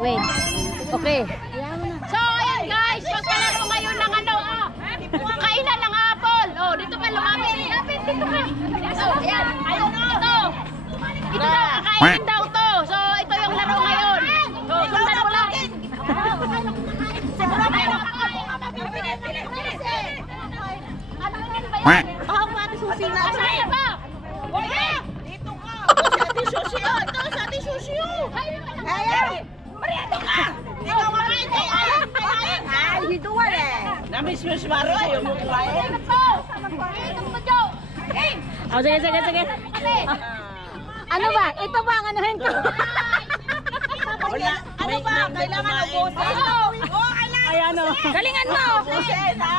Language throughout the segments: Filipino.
Wait. Okay. So, ayan guys. Magpalaro ngayon ng ano. Kainan ng apple. Oh, dito ka lumapit. Dito ka. So, ayan. Ito. Ito daw. Kakainin daw to. So, ito yung laro ngayon. So, sundan mo lang. Siguro may Oh, mati susi na. Asahin ba? Dito ka. Sa ating susi. Ito, sa ating susi. Ayan. Mariado ka. Ikaw makain kayo. Ay, dito wala eh. Namiss mo si Maro. Ayaw mo kumain. Oh, sige. Ano ba? Ito ba ang anuhin ko? Wala. Ano ba? Kailangan ng buses. Ay, ano? Galingan mo! Buses, ha?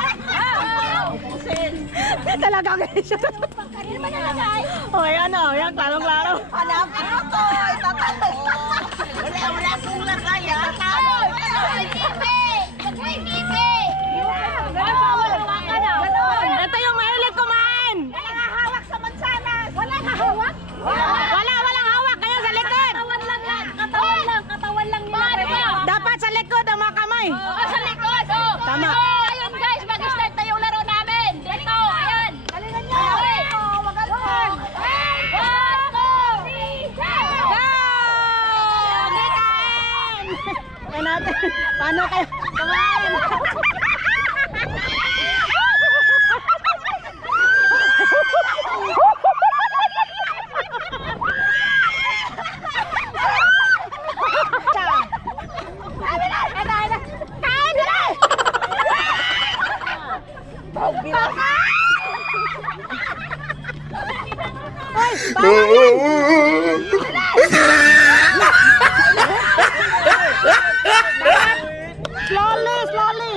Buses. Talaga kayo siya. Okay, ano? Yan, klaro-klaro. Hanap ko to. Wala kong lagay, ha? Ito yung mahilig kumain. Walang hawak sa mansanas. Walang hawak? Walang hawak. Kayo sa likod. Katawan lang nila. Dapat sa likod ang mga kamay. Sa likod, oh! Tama. Ayun guys, mag-start na yung laro namin! Dito, ayan! Galingan nyo. Magaling. 1, 2, 3, Go! Okay, kain! Kaya natin. Paano kayo kumain? Slowly.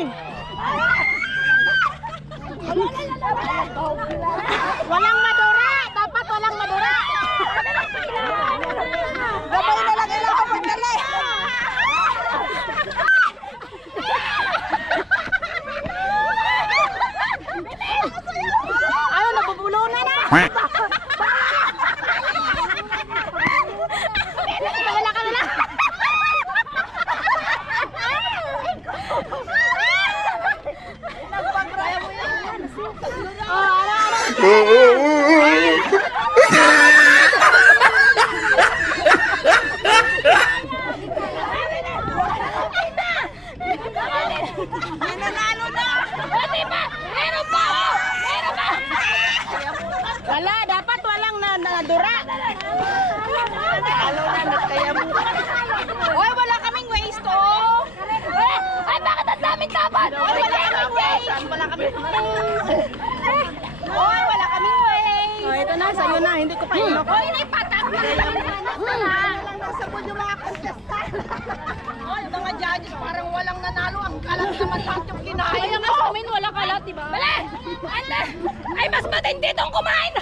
Walang madura. Dapat walang madura. Gabay na lang kailangan magdali. Ano, nabubulunan na. Wala ka na lang. Nanalo na. Meron pa! Wala, dapat walang nadura. Nanalo na, nagkaya mo. Oy, wala kaming waste to. Ay, bakit ang daming tapat? Wala kaming waste. Wala kaming Oy, wala kaming waste. Oh, ito na, sa'yo na. Hindi ko pa inok. Hoy, naipatak na lang! Walang nasabon yung mga contestant. Oh, yung mga judges parang walang nanalo. Ang kalat naman lahat yung kinain. Kaya nga sa amin, wala kalat, diba? Bale! Ay, mas matindi itong kumain!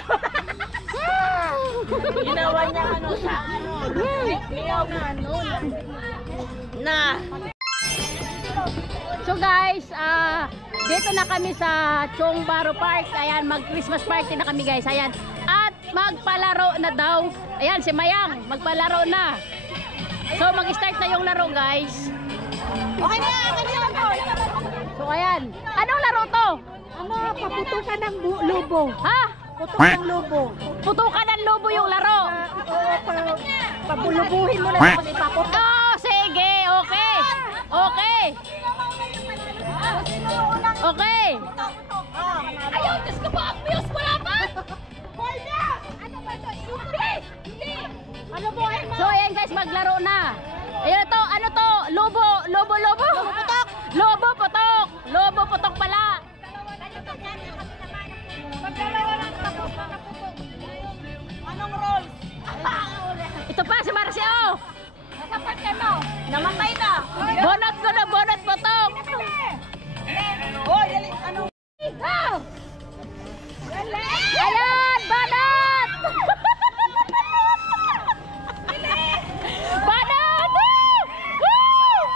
Ginawa niya ano sa ano. Niyaw na ano. Na. So guys, dito na kami sa Chong Baro Park. Ayan, mag-Christmas party na kami guys. Ayan. At magpalaro na daw. Ayan, si Mayang, magpalaro na. So mag-start na yung laro guys. Okay na, So ayan. Anong laro to? Ano, paputukan ng lobo. Ha? Putukan ng lobo. Putukan ng lobo yung laro. Papulubuhin mo na tapos ipaputok. Oh, sige. Okay. Okay. Okay. Ayaw, Diyos ko po, ang muse, wala pa! Ano ba ito? Hindi! Ano po? So ayan guys, maglaro na. Ayan to, ano to? Lobo. Lobo putok. Lobo putok pala. Anong role? Ito pa si Marcio. Nasapat ka mo. Namatay na. Bonot putok. Hoy, dali. Ano? Ayan, banat! Banat! Woo!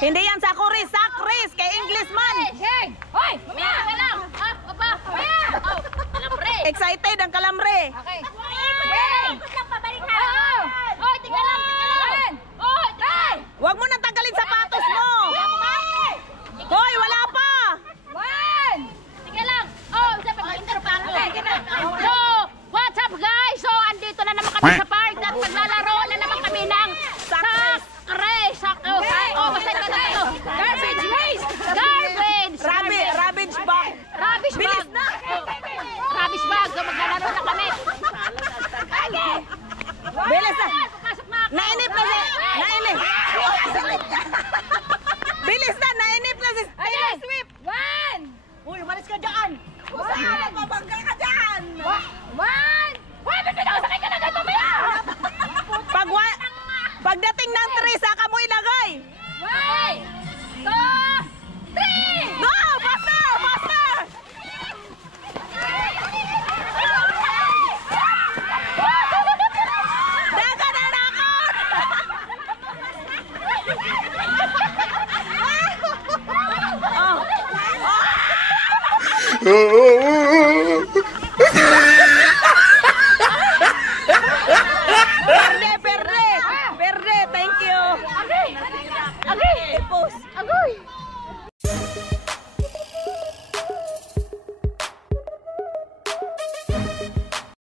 Hindi yan sa Chris, sa Chris, kay Englishman. Hey! Hoy! Mamaya ka lang! Ha? Papa! Mamaya! Oh! Kalambre! Excited ang kalamre. Okay. Hey! Oo! Oh! Tingnan lang! Tingnan lang! Oh! Tingnan! Huwag mo nang tanggalin sapatos mo. Hoy, wala pa. One! Tingnan lang! Oh! Isa pa! Intro pa ako! So, what's up guys? So, andito na naman kami sa park at maglalaro na naman kami ng race! Basta ito na ito! Garbage race! Garbage! Rubbish bag. Rubbish bag! Bilis na! Rubbish bag! So, maglalaro na kami! Bilis na. Papasok na ako! Nainip na si... Nainip. Bilis na, nainip na si Taylor Swift. One! Uy, umalis ka dyan. Saan? Mabangga ka dyan. One! Hoy, ba't pinakasakay ka na ganito, Mia? Pagdating ng 3, saka mo ilagay. One! Two! Three! Go! Faster! Faster! Dagan na nakot! Oh. Oh.